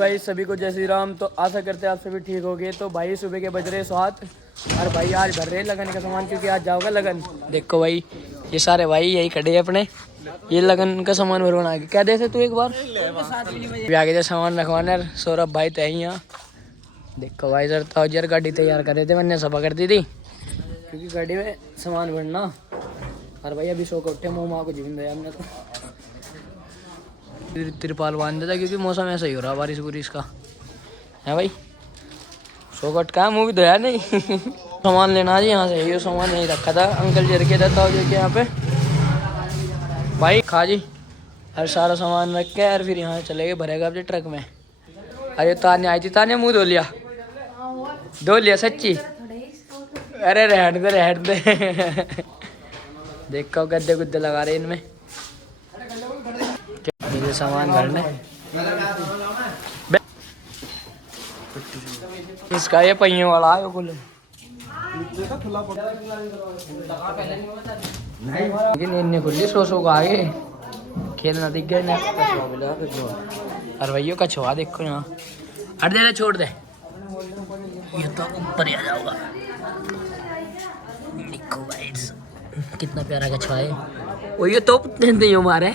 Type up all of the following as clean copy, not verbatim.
भाई सभी को जय श्री राम। तो आशा करते हैं आप सभी ठीक हो गए। तो भाई सुबह के बज रहे 7 और भाई आज भर रहे लगन का सामान क्योंकि आज जाओगा लगन। देखो भाई ये सारे भाई यही खड़े हैं अपने, ये लगन का सामान भरवाना आगे। क्या देते तू एक बार आगे जो सामान रखवाना। सौरभ भाई तो यहाँ देखो भाई सर तो यार गाड़ी तैयार कर रहे थे, मैंने सफा कर दी थी क्योंकि गाड़ी में सामान भरना। और भाई अभी सो के उठे मुँह माँ को जीवन दिया हमने तो तिरपाल बांध देता क्योंकि मौसम ऐसा ही हो रहा बारिश बुरिश का है भाई। सोकट का मुँह भी धोया नहीं सामान लेना जी यहाँ से, ये सामान नहीं रखा था अंकल जी रखे था जो कि यहाँ पे भाई खा जी और सारा सामान रख के और फिर यहाँ चले गए भरेगा अपने ट्रक में। अरे ताने आई थी, ताने मुँह धो लिया सच्ची। अरे रहट दे देखो गद्दे गुद्दे लगा रहे इनमें ये सामान भरने। इसका ये पहियों वाला है कुल, लेकिन इन्हें खुली सो का आगे खेलना दिख गया ना। अरे भैया कछुआ देखो यहाँ, हट दे छोड़ दे, ये तो ऊपर ही आ जाओगा। देखो भाई कितना प्यारा कछुआ है। वो ये तो नहीं मारे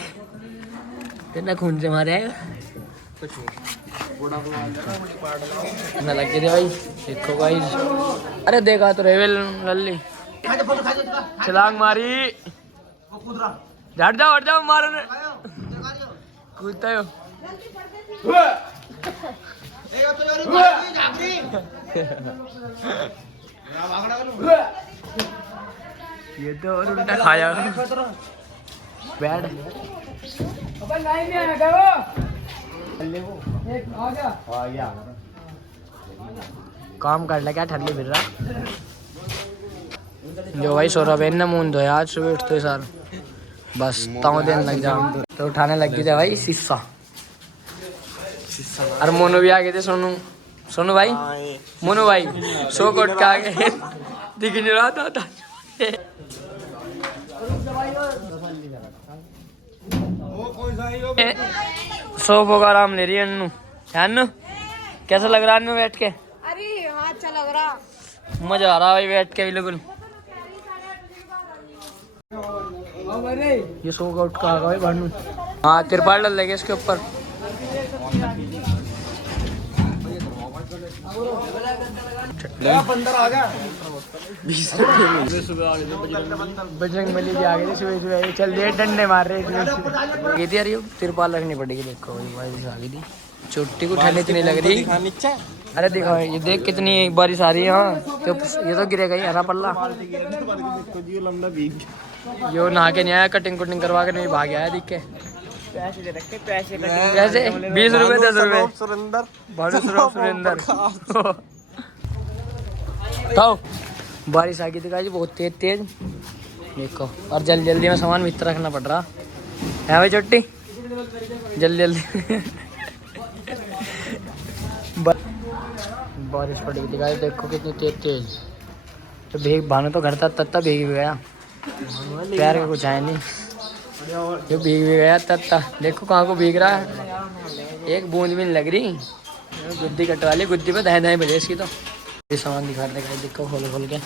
कितना खून से मारे ना लगे थे भाई। देखो भाई अरे देखा तो रेवेल लल्ली छलांग मारी, हट जाओ मारने कूदता हो। ये तो और उल्टा खाया बैड काम कर ले क्या ठंडी फिर रहा जो भाई सौरभ है ना मुंह धोया आज सुबह उठते सार बस ताऊ देने लग जाओ तो उठाने लग गया भाई शीशा। और मोनू भी आ गए थे, सोनू भाई मोनू भाई सो कोट का आगे दिख नहीं रहा था। सोफो का आराम ले रही है अन्नू। अन्नू कैसा लग रहा है अन्नू बैठ के? अरे हाँ अच्छा लग रहा, मजा आ रहा भाई बैठ के बिल्कुल। ये सो का उठ का भाई भानु। हाँ तिरपाल डाल लेंगे इसके ऊपर। बजरंग बली भी आ गए सुबह चल रहे डंडे मार रहे थी यार। ये तिरपाल रखनी पड़ेगी। देखो बारिश आ गई थी, चोटी को ठंडी इतनी लग रही। अरे देखो ये देख कितनी बारिश आ रही है। हाँ तो ये तो गिरेगा ही हरा पल्ला। यो नहा के नहीं आया, कटिंग कुटिंग करवा के नहीं भाग आया दिख के। पैसे 20 रुपए 10 रुपए सुरेंदर तो बारिश आ गई थी जी बहुत तेज देखो। और जल्दी में सामान भीतर रखना पड़ रहा है भाई चोटी जल्दी बारिश पड़ गई थी गाइस देखो कितनी तेज। तो भीग भानु तो घर तत्ता भीग भी गया, पैर का कुछ है नहीं, ये भीग भी गया तत्ता। देखो कहाँ को भीग रहा है, एक बूंद भी नहीं लग रही। गुद्दी कटवा ली, गुद्दी पे दाएं बजे इसकी। तो ये सामान दिखा रहे हैं देखो खोल के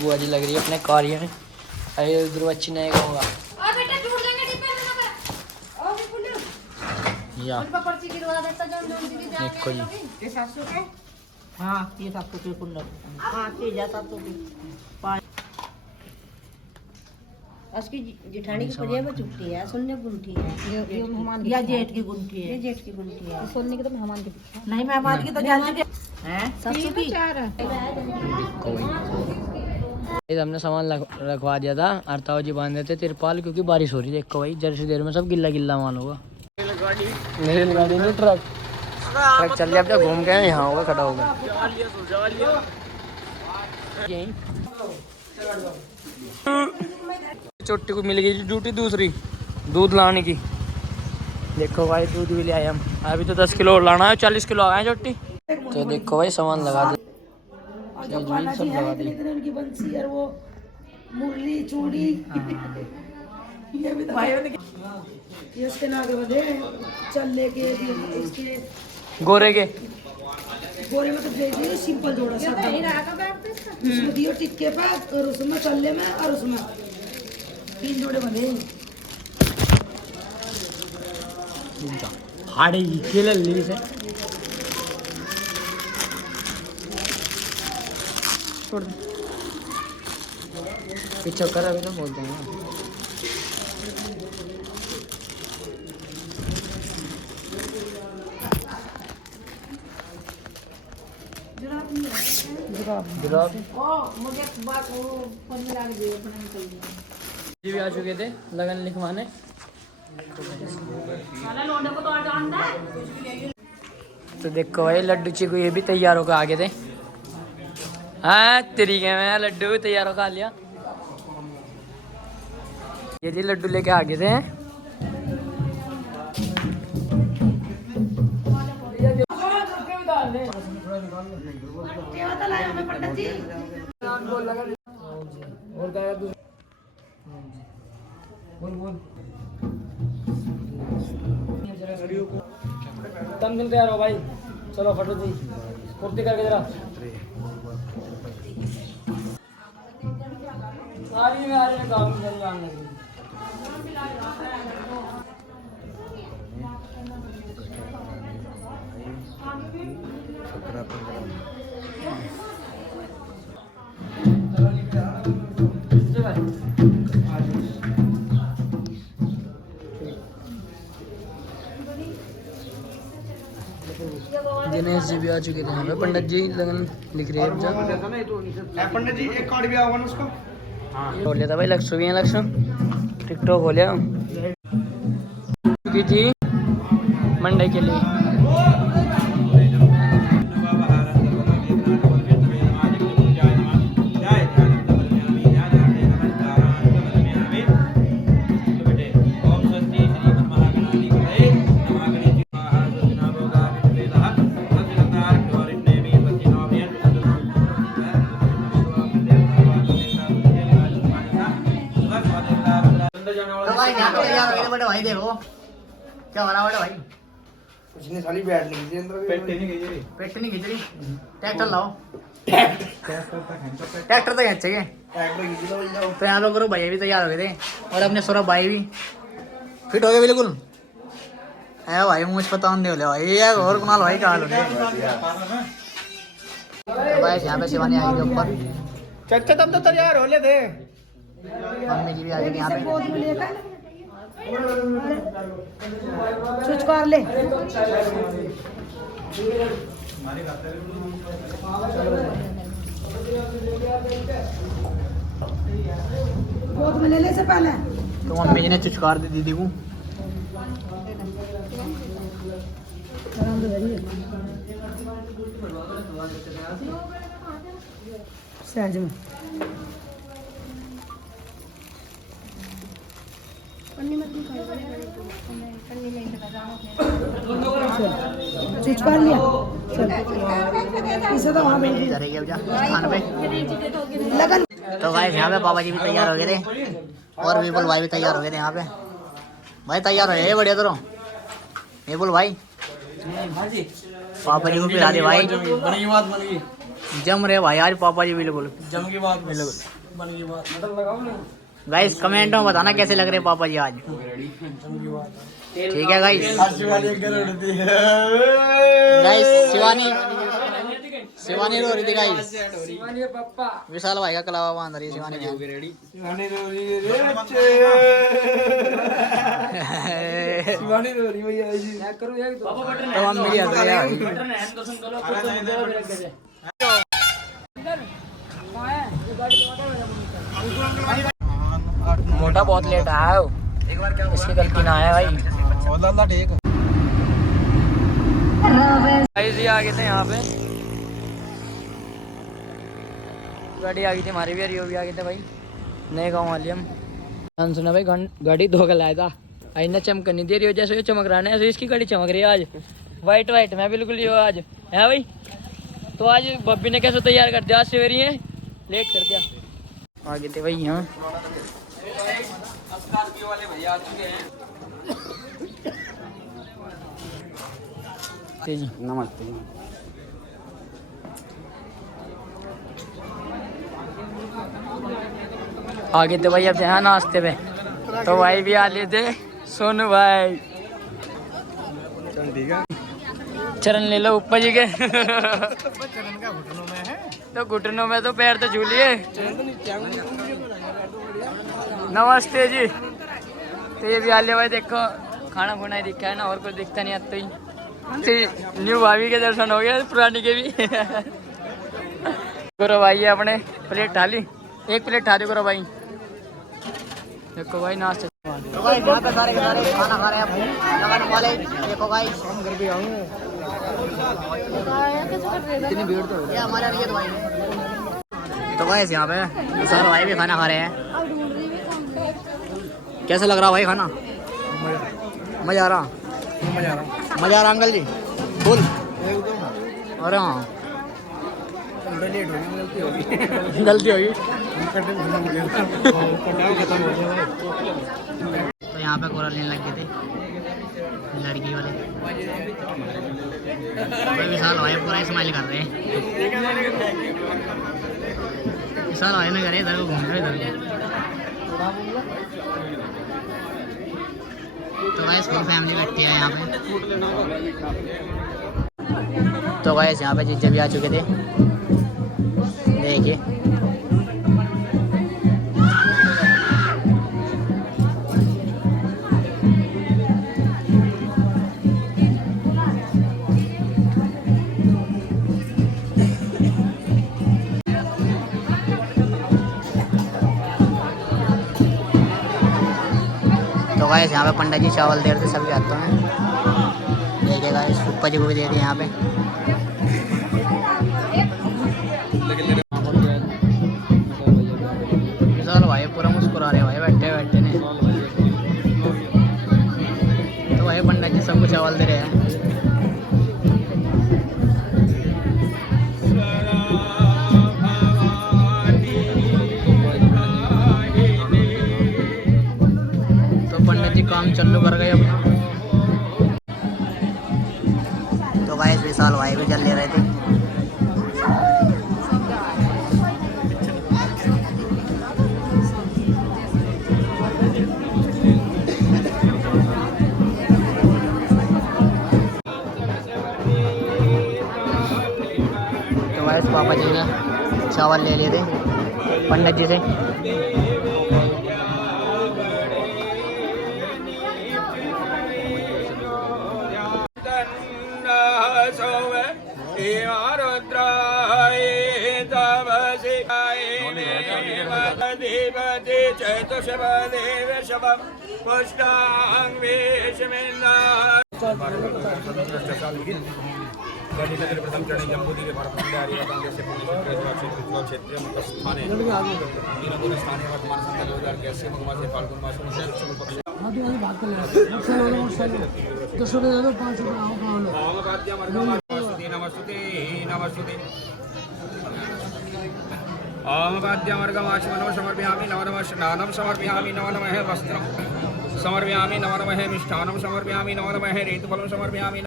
बुआ जी लग रही है अपने कार्य में। अरे उधर अच्छी नहीं होगा या देखो जी। हाँ ये 700 के कुंडल, हाँ ये जा 700 की उसकी जेठानी की परिया में चुपती है, सुनने गुंठी है या जेठ की गुंठी है, ये जेठ की गुंठी है। सोने की तो मेहमान की नहीं, मेहमान की तो जानती है 700 की 4 है। हमने सामान रखवा दिया था और ताऊ जी बांध देते तिरपाल क्योंकि बारिश हो रही। देखो भाई जरा सी देर में सब गिल्ला माल होगा। रेलगाड़ी में ट्रक चल गया, अब घूम गए यहाँ होगा खड़ा होगा। चोटी को मिल गई ड्यूटी दूसरी दूध लाने की। देखो भाई दूध भी ले आए हम, अभी तो 10 किलो और लाना है, 40 किलो आ गए चोटी। तो देखो भाई सामान लगा दी सब लगा दी। उनकी बंसी और वो मुरली चूड़ी ये भी तो भाई ये उसके नाग बंधे चल लेके इसके गोरे के गोरे में तो भेज दिए सिंपल जोड़ा सादा उसमें दियो टिक्के पे और उसमें चल्ले में और उसमें 3 जोड़े बने हाड़ी खेल ली से छोड़ दे पीछे कर अभी तो बोल देंगे जुराब मुझे बात वो फोन में लगा दिए अपने निकल गए जी भी आ चुके थे लगन लिखवाने तो देखो भाई लड्डू चीकू ये भी तैयार होकर आ गए थे हाँ तरीके में लड्डू भी तैयार होकर आ लिया ये जी लड्डू लेके आ गए थे और क्या बोल बोल तम दिन तैयार हो भाई चलो फटो जी कुर्ती करके जरा आ रही है गाँव में चल आने लगी दिनेश जी भी आ चुके थे यहाँ पे पंडित जी लगन लिख रहे हैं पंडित जी एक कार्ड भी आवा ना उसका हो लिया था भाई लक्ष्य भी है लक्ष्य टिकटॉक हो लिया जी मंडे के लिए बड़े भाई देखो क्या वाला बड़े भाई कुछ नहीं साली बैठ नहीं थी अंदर पेट नहीं खींच रही ट्रैक्टर लाओ ट्रैक्टर तो खींच चाहिए तो यहाँ लोग करो भाई भी तैयार हो गए थे और अपने सौरभ भाई भी फिट हो गए बिल्कुल है भाई मुझ पता नहीं बोले भाई यार और कुणाल भाई कहा भाई यहाँ पे शिवानी आई थी ऊपर चाचा तब तो तैयार हो ले थे मम्मी जी भी आ गई यहाँ पे स्विच कर ले गोद में ले ले से पहले तो मम्मी जी ने चुचकार दी दीदी को सहज में स्विच कर लिया इसे तो वहाँ बैठ रहेगी अब जा स्थान पे लगन तो भाई यहाँ पे पापा जी भी तैयार हो गए थे और विपुल भाई भी तैयार हो गए थे यहाँ पे भाई तैयार हो गए बढ़िया तो विपुल भाई पापा जी को पिला दे भाई जम रहे भाई आज पापा जी बिल्कुल जम की बात बिल्कुल बन की बात गाइस कमेंट में बताना कैसे लग रहे पापा जी आज ठीक है गाइस गाइस शिवानी रो रही थी गाइस विशाल भाई का कलावा बांध रही है शिवानी तो हम मेरी हंस रही मोटा बहुत लेट आया हो इसकी गलती ना है भाई जी आ गए थे यहाँ पे गाड़ी आ गई थी हमारी भी भी आ गए थे भाई नए गाँव वाली हम सुना भाई गाड़ी धो कर लाया था आई ना चमक नहीं दे रही हो जैसे चमक रहा है ऐसे इसकी गाड़ी चमक रही है आज वाइट वाइट मैं बिल्कुल ही आज है भाई तो आज बब्बी ने कैसे तैयार कर दिया आज सवेरी है लेट कर दिया आ गए थे भाई यहाँ स्कॉर्पियो वाले भैया आ चुके हैं जी नमस्ते। आगे तो भाई अब यहाँ नाश्ते पे तो भाई भी आ लिए थे सोनू भाई। ठीक है। चरण ले लो ऊपर जी के चरण का घुटनों में है। तो घुटनों में तो पैर तो झूलिए। नमस्ते जी। तो ये भी आ लिया भाई, देखो खाना खुना ही दिखा है ना, और कुछ दिखता नहीं आता ही। तो न्यू भाभी के दर्शन हो गए, पुरानी के भी करो भाई, ये अपने प्लेट थाली, एक प्लेट थाली करो भाई। देखो भाई नाश्ते तो गाइस यहाँ पे सारे के सारे खाना खा रहे हैं लगाने वाले। देखो गाइस कितनी भीड़ तो ये हमारे लिए तो भाई। तो गाइस यहाँ पे सारे भाई भी खाना खा रहे हैं। कैसा लग रहा भाई खाना? मजा आ रहा? मजा आ रहा अंकल जी फुल? अरे हाँ गलती होगी। तो यहाँ पे गोरा लेने लग गए थे लड़की वाले। कोई विशाल भाई पूरा स्माइल कर रहे हैं। विशाल भाई ने करे इधर को घूम रहे इधर। तो गाइस फुल फैमिली बैठी है यहाँ पे। तो गाइस यहाँ पे जीजे भी आ चुके थे, देखिए। तो गाइस यहाँ पे पंडित जी चावल दे रहे थे सभी हाथों में। देखिए गाइस फूफा जी को भी दे दिए यहाँ पे। विशाल भाई पूरा मुस्कुरा रहे भाई बैठे बैठे ने। तो भाई पंडित जी सबको चावल दे रहे हैं। तो पंडित जी काम चालू कर गए अपना। तो गाइस विशाल भाई भी जल ले रहे थे। तो गाइस पापा जी ने चावल ले लिए थे पंडित जी से। प्रथम चरण जम्बूदी के भारत मंडल आर्य कांग्रेस से क्षेत्रीय स्थाने स्थानीय वर्तमान संख्या 2081 मगमा से फाल्गुन मास में नमस्ते नमस्ते ओम वाद्यमर्गमाचमनम समर्पयामि नमो नमः स्नानं समर्पयामि नमो नमः वस्त्रं समर्पयामि नमो नमः मिष्ठान्नं समर्पयामि नमो नमः ऋतुफलं समर्पयामि।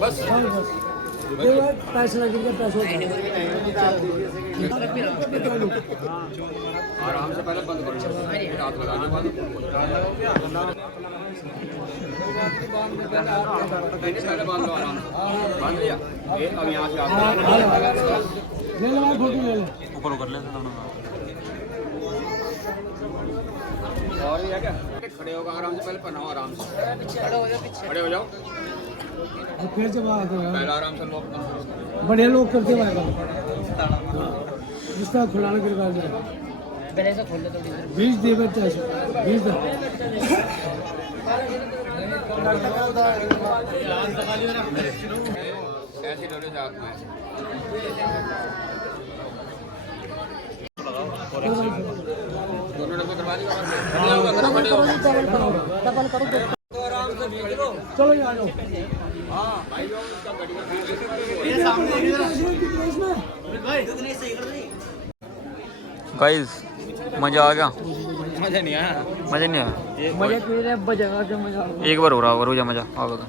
बस पैसे लगे पैसे आराम से पहले बंद करो, हाथ लगा दो पहले बांध लो आराम से, बांध लिया। अब यहाँ से ऊपर कर ले और ये क्या खड़े होगा आराम से, पहले पहनाओ आराम से, खड़े हो जाओ फिर से बात हो पहले आराम से लोग बढ़िया लोग करते हैं जिसका खुलाना गिरवा पहले से खोल ले थोड़ी देर। 20 दे बच्चा 20 दे। ऐसे दोनों साथ में दोनों डब्बे करवा दिया चलो आ जाओ। गाइस मजा आ गया। मजा नहीं आया मजा नहीं आया। मजा तेरे बजेगा के मजा। एक बार हो रहा होगा, रुझा मजा आवेगा।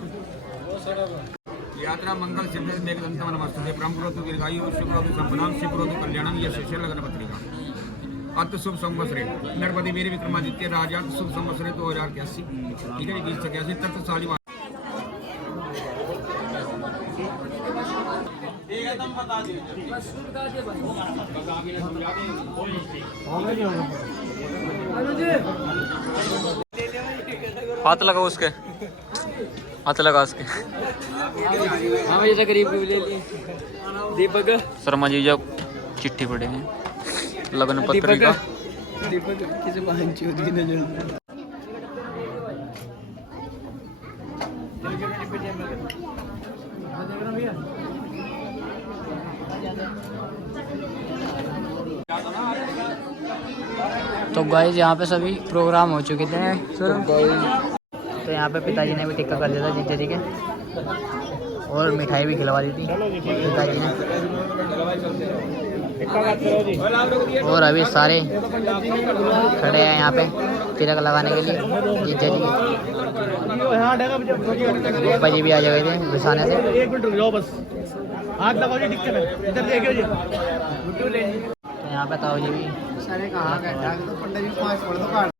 यात्रा मंगल सिद्धि मेघदंतम नमस्ते ब्रह्मपुरोतु दीर्घायु शुभरोतु संपन्नाम शिवरोतु कल्याणम यशस्वी लगन पत्रिका अत शुभ संवत्सरे नरपति वीर विक्रमादित्य राजा शुभ संवत्सरे 2081 ठीक है 2081 तक साली हाथ लगाओ उसके, हाथ लगा उसके। हाँ मुझे तो करीब ले लिए दीपक। शर्मा जी जब चिट्ठी पढ़े हैं लगन पत्रिका। दीपक किसे बहन चोद की नजर। तो गाइस यहाँ पे सभी प्रोग्राम हो चुके थे। तो यहाँ पे पिताजी ने भी टिक्का कर दिया था जीजा जी के, और मिठाई भी खिलवा दी थी पिताजी ने। और अभी सारे खड़े हैं यहाँ पे तिलक लगाने के लिए जीजा जी। पापा जी भी आ गए थे घुसाने से। एक मिनट रुक जाओ बस, हाथ लगाओ जी, दिक्कत है इधर देखियो जी। तो यहाँ पे ताऊ जी भी